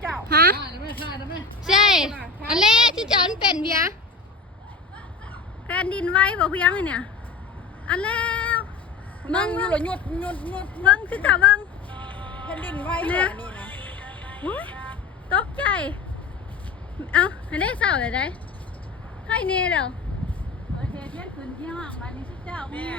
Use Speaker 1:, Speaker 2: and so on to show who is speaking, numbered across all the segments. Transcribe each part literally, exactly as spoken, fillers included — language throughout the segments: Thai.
Speaker 1: เจ้า
Speaker 2: ฮะใช่อันแรกที่เจ้ามันเป็นเบียแผ่นดินไหวบอกเพียงเลยเนี่ยอันแล้วมึง
Speaker 1: อยู่หรอหยุดหยุดหยุด
Speaker 2: เบิ้งที่เจ้าเบิ้ง
Speaker 1: แผ่นดินไหวเนี่ยนี่นะ
Speaker 2: อุ๊ยตกใจเอาอันนี้เศร้าเลยได้ให้เน่เดี๋ยวเออเทียนเทียนขึ้นที่ห้องบ้านนี้ที่เจ้าแม่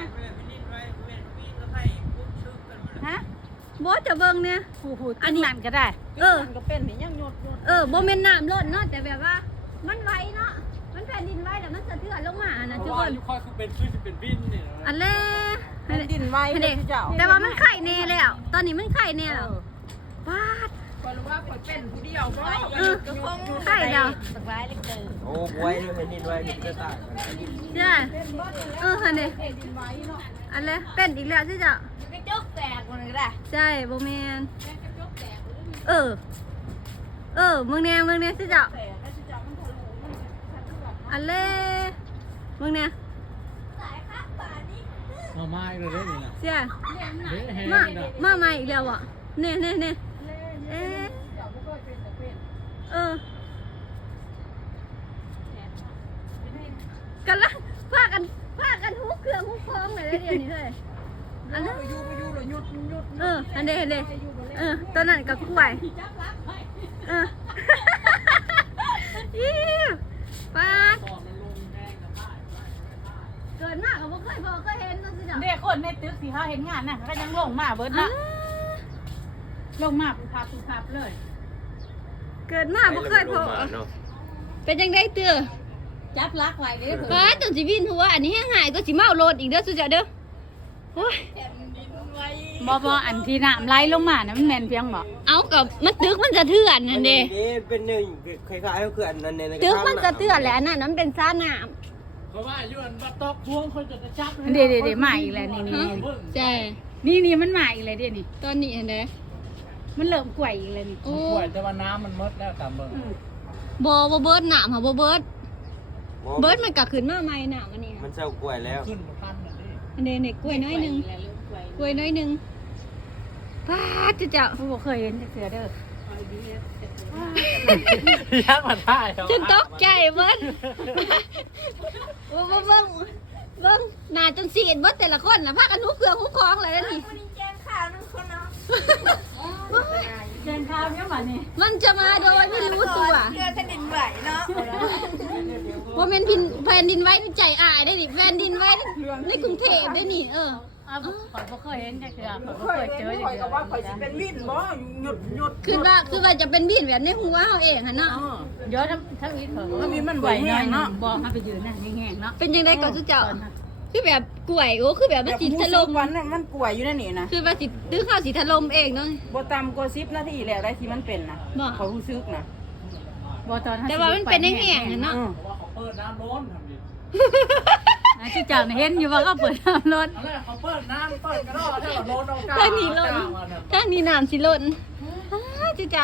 Speaker 2: ฮะบอสจะเบิ้งเนี่ย
Speaker 1: ผู้ผู้อันนี้นั่นก็ได้
Speaker 2: เออ
Speaker 1: มันก็เป็นนี่ยังหยุดหยุด
Speaker 2: เออโบเมนน้ำลดเนาะแต่แบบว่า มันไหวเนาะมันแผ่นดินไหวแต่มันสะเทือนลงมานะทุกคน
Speaker 3: ค่อยคือเป็นคือเป็นบินนี่
Speaker 2: อันแรก
Speaker 1: แผ่นดินไหวเลยเจ้า
Speaker 2: แต่ว่ามันไข่เน่แล้วตอนนี้มันไข่เน่แล้ววาด
Speaker 1: ก็รู้ว่าคนเป็นผู้เดียวก็
Speaker 2: เออไข่แล้ว
Speaker 1: สักร้ายเลยเกิน
Speaker 3: โอ้บวยด้วยแผ่นดินไหวนี่ก็ต่างกัน
Speaker 2: ใช่เอออันนี้อันแรกเป็นอีกแล้วใช่จ้ะ
Speaker 1: กระจกแตกมันก็ได้
Speaker 2: ใช่โบเมนเออเออมึงเนี่ยมึงเนี่ยใช่จ้ะอันแรกมึงเนี่ย
Speaker 3: มาไม้เลยได้นี่นะ
Speaker 2: ใช่
Speaker 3: เฮ้ยแฮ
Speaker 2: มา
Speaker 3: นะ
Speaker 2: มาใหม่อีกแล้วอ่ะเนี่ยเนี่ยเนี่ยเอ๊ะเออกันละพากันพากันหุกเครื่องหุกคล้องเลยเดี๋ยวนี้เลยอันนั้น
Speaker 1: อยู่ไปอยู่หรอหยุดหยุด
Speaker 2: เอออันเดอันเดเออตอนนั้นกับกล้วยเออยิ้มป้าดเกิดมากเขาบ่เคยบอกเคยเห็นนั่นสิจ้ะ
Speaker 1: เด็กคนในตึกสีเขาเห็นงานน่ะก็ยังลงมาเบิดนะลงมาปูพาปูพาเลย
Speaker 2: เกิดมาบ่เคยพบเป็นยังไงเตื้อ
Speaker 1: จับลักไว้เลย
Speaker 2: ป้าจนสิวินหัวอันนี้แห้งหายก็สิเมาโลดอีกเด้อสุดจ้ะเด้อโอ้ย
Speaker 1: บ่บ่อันที่น้ำไหลลงมานะมันแม่นเพียงบ่
Speaker 2: เอากับมันตึกมันสะเทือนนั่นเด้
Speaker 3: เป็นหนึ่งคล้ายๆคืออันนั้นเนี่ย
Speaker 2: ตึกมันสะเทือนแหละอันนั้นมันเป็นซ่าน้
Speaker 3: เพราะว่าอยู่อันบัตตอกพวงคนจะจับ
Speaker 1: เดี๋ยวเดี๋ยวเดี๋ยวมาอีกแล้วนี่
Speaker 2: ำ
Speaker 1: นี่
Speaker 2: ฮะใช่
Speaker 1: นี่นี่มันมาอีกแล้วเดี๋ยวนี้
Speaker 2: ตอนนี้เห็นเด้
Speaker 1: มันเริ่มกล้วยอีกแล้วนี่
Speaker 2: โอ้
Speaker 3: ป่วยแต่ว่าน้ำมันมดแล้วตามเบิ่ง
Speaker 2: บ่บ่เบิดหนามค่ะบ่เบิดเบิดมันก็ขึ้นมาใหม่หนามอันนี้
Speaker 3: มันเศร้ากล้วยแล้วขึ้นมาพันนี่
Speaker 2: อันนี้นี่กล้วยน้อยหนึงกล้วยน้อยหนึงป้าดจะเจ้า
Speaker 1: ผู้บ่เคยเห็นจักเทื่อเด้อ
Speaker 3: ยักษ์มาท่าย
Speaker 2: จนตกใจเบิดบ่บ่เบิ่งเบิ่งหน้าจนสีดเบิดแต่ละคนน่ะพากันหุบเครื่องหุบของเลยนี่
Speaker 1: แจ้งข่าวยังบ่นี่
Speaker 2: มันจะมาโดยไม่รู้ตัว
Speaker 1: เชื่อแผ่นดินไหวเนาะ
Speaker 2: ว่าเป็นพินแผ่นดินไหวในใจอายได้ดิแผ่นดินไหวในกรุงเทพได้นี่เออ
Speaker 1: อ้าวข่อยบ่เคยเห็นจักเทื่อข่อยบ่เคยเจอจักเทื่อว่าข่อยสิเป็นวินบ่หยุดหยุด
Speaker 2: คือว่าคือว่าจะเป็นบินแบบในหัวเขาเองฮะเนาะ
Speaker 1: เดี๋ยวทั้งทั้งอีกเถอะมันมีมันไหวหน่อยเนาะบ่ให้ไปยืนน่ะแห้งๆเนาะ
Speaker 2: เป็นยังไงก่อนสุเจ้าคือแบบกล้วยโอ้คือแบบมันสิถล่ม
Speaker 4: วันนั้นมันกลัวอยู่นั่นนี่นะ
Speaker 2: คือว่าสิตื้อข้าวสิถล่มเองเนาะ
Speaker 4: บ่ต่ำกว่าสิบนาทีแล้วได้ที่มันเป็นนะ
Speaker 2: บ่
Speaker 4: เขารู้สึกนะ
Speaker 1: บ่ตอน
Speaker 2: แต่ว่ามันเป็นแห้งๆน่ะเนาะ
Speaker 4: อืม
Speaker 3: เขาเปิดน้ำร้อนทำดิ
Speaker 1: อ่ะที่เจ้าน่ะเห็นอยู่ว่าก็เปิดน้ำรถ
Speaker 3: เอาเลยเขาเปิดน้ำเปิดกระดอกถ้าเราโดนเอากา
Speaker 2: ทางนี้ล้นทางนี้น้ำสิล้นอ้าจุเจ้า